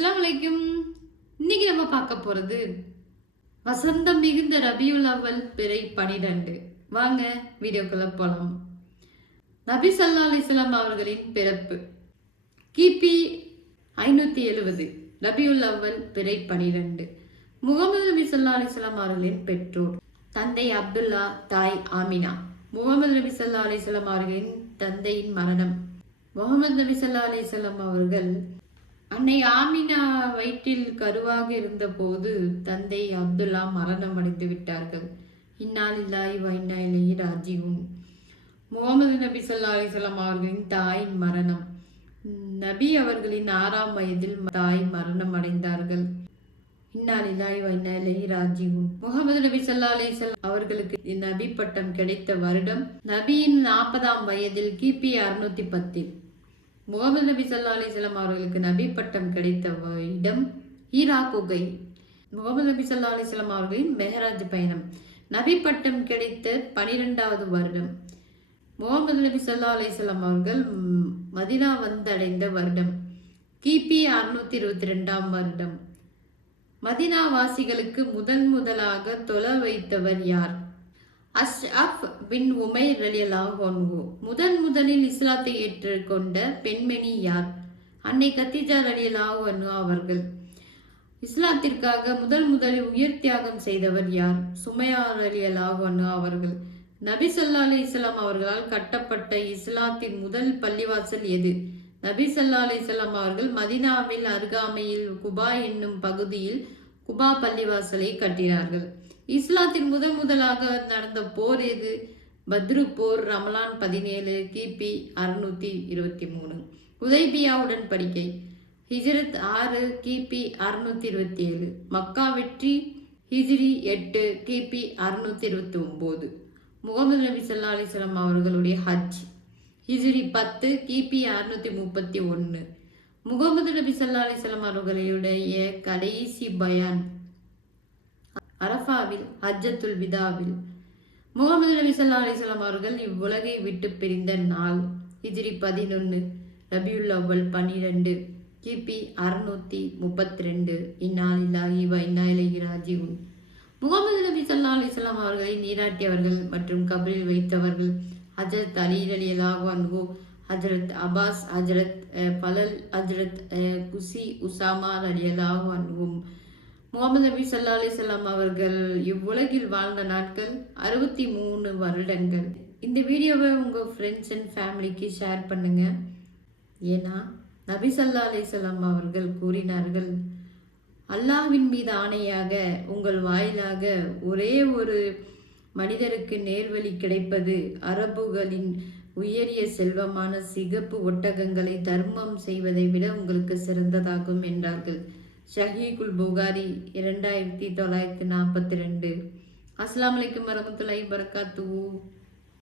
அஸ்லாம் வலைக்கும் இன்னைக்கு நம்ம பார்க்க போறது வசந்தம் மிகுந்த ரபியுல் அவல் பிறை பனிரெண்டு. வாங்க வீடியோக்குள்ள போலாம். நபி சல்லா அலிஸ்லாம் அவர்களின் பிறப்பு. கிபி ஐநூத்தி எழுபது ரபியுல் அவல் பிறை பனிரெண்டு. முகமது நபி சல்லா அலிஸ்லாம் அவர்களின் பெற்றோர். தந்தை அப்துல்லா தாய் ஆமினா. முகமது நபி சல்லா அலிஸ்லாம் அவர்களின் தந்தையின் மரணம். முகமது நபி சல்லா அலிஸ்லாம் அவர்கள் அன்னை ஆமினா வயிற்றில் கருவாக இருந்தபோது தந்தை அப்துல்லா மரணம் அடைந்து விட்டார்கள். இந்நாளில்லாய் வைனா இலையி ராஜீவும் முகமது நபி சொல்லா அலிசல்லாம் அவர்களின் தாயின் மரணம். நபி அவர்களின் ஆறாம் வயதில் தாய் மரணம் அடைந்தார்கள். இந்நாளில்லாய் வைனா இலையி ராஜீவும் முகமது நபி சொல்லா அலைஹி அவர்களுக்கு நபி பட்டம் கிடைத்த வருடம் நபியின் நாற்பதாம் வயதில் கிபி அறுநூத்தி பத்தில். முகமது நபி சல்லா அலிஸ்லாம் அவர்களுக்கு நபி பட்டம் கிடைத்த இடம் ஹீரா குகை. முகமது நபி சல்லா அலிஸ்லாம் அவர்களின் மெஹராஜ் பயணம். நபி பட்டம் கிடைத்த பனிரெண்டாவது வருடம். முகமது நபி சல்லா அலிஸ்லாம் அவர்கள் மதினா வந்தடைந்த வருடம். கிபி அறுநூத்தி இருபத்தி ரெண்டாம் வருடம். மதினா வாசிகளுக்கு முதன் முதலாக தொலை வைத்தவர் யார்? அஷ்அப் பின் உமை ரலியலாகோன்கு முதன் முதலில் இஸ்லாத்தை ஏற்றுக்கொண்ட பெண்மணி யார்? அன்னை கத்திஜா ரலியலாகோன்னு அவர்கள். இஸ்லாத்திற்காக முதல் முதலில் உயிர் தியாகம் செய்தவர் யார்? சுமையா ரலியலாகோன்னு அவர்கள். நபி சல்லா அலி இஸ்லாம் அவர்களால் கட்டப்பட்ட இஸ்லாத்தின் முதல் பள்ளிவாசல் எது? நபி சல்லா அலி இஸ்லாம் அவர்கள் மதினாவில் அருகாமையில் குபா என்னும் பகுதியில் குபா பள்ளிவாசலை கட்டினார்கள். இஸ்லாத்தின் முதன் முதலாக நடந்த போர் எது? பத்ரு போர் ரமலான் பதினேழு கிபி அறுநூற்றி இருபத்தி மூணு. உதைபியா உடன்படிக்கை ஹிஜ்ரத் ஆறு கிபி அறுநூற்றி இருபத்தி ஏழு. மக்கா வெற்றி. ஹிஜ்ரி எட்டு கிபி அறுநூற்றி இருபத்தி ஒம்பது. முகமது நபி சல்லா அலிஸ்லாம் அவர்களுடைய ஹஜ். ஹிஜ்ரி பத்து கிபி அறுநூற்றி முப்பத்தி ஒன்று முகமது நபி சல்லா அலிஸ்லாம் அவர்களுடைய கடைசி பயான். அரஃபாவில் ஹஜ்ஜத்துல் விதாவில். முகமது நபி ஸல்லல்லாஹு அலிஸ்லாம் அவர்கள் இவ்வுலகை விட்டு பிரிந்த நாள் ஹிஜ்ரி பதினொன்று ரபியுல் அவ்வல் பன்னிரெண்டு கிபி அறுநூத்தி முப்பத்தி ரெண்டு இந்நாளில்லாஹி வ இன்னா முகமது நபி ஸல்லல்லாஹு அலிஸ்லாம் அவர்களை நீராட்டியவர்கள் மற்றும் கபிலில் வைத்தவர்கள் ஹஜரத் அலி ரலியல்லாஹு அன்ஹு ஹஜரத் அபாஸ் ஹஜரத் பலல் ஹஜரத் குசி உசாமா அலி அன்ஹும் முகமது நபி சல்லா அலைஹி அவர்கள் இவ்வுலகில் வாழ்ந்த நாட்கள் அறுபத்தி மூணு வருடங்கள். இந்த வீடியோவை உங்கள் ஃப்ரெண்ட்ஸ் அண்ட் ஃபேமிலிக்கு ஷேர் பண்ணுங்க. ஏன்னா நபி சல்லா அலைஹி வஸல்லம் அவர்கள் கூறினார்கள் அல்லாஹ்வின் மீது ஆணையாக உங்கள் வாயிலாக ஒரே ஒரு மனிதருக்கு நேர்வழி கிடைப்பது அரபுகளின் உயரிய செல்வமான சிகப்பு ஒட்டகங்களை தர்மம் செய்வதை விட உங்களுக்கு சிறந்ததாகும் என்றார்கள். ஷஹீகுல் புகாரி இரண்டாயிரத்தி தொள்ளாயிரத்தி நாற்பத்தி ரெண்டு. அஸ்லாம் வலைக்கம் வரமத்துல்லாஹி வரகாத்து